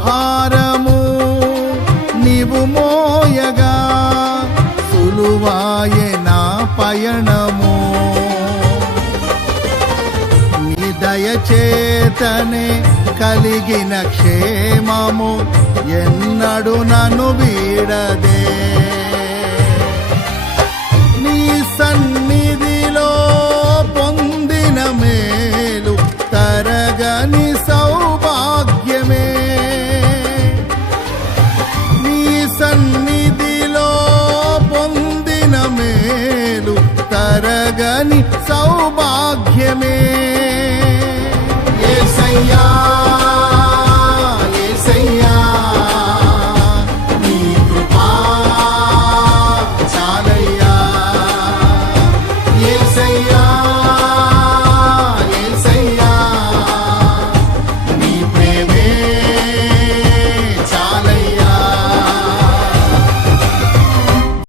భారము నీవు మోయగా సులువాయే నా పయణము నీ దయచేతనే కలిగిన క్షేమము ఎన్నడు నన్ను వీడదే. జయమే ఏసయ్యా ఏసయ్యా నీ కృపా చాలయ్యా. ఏసయ్యా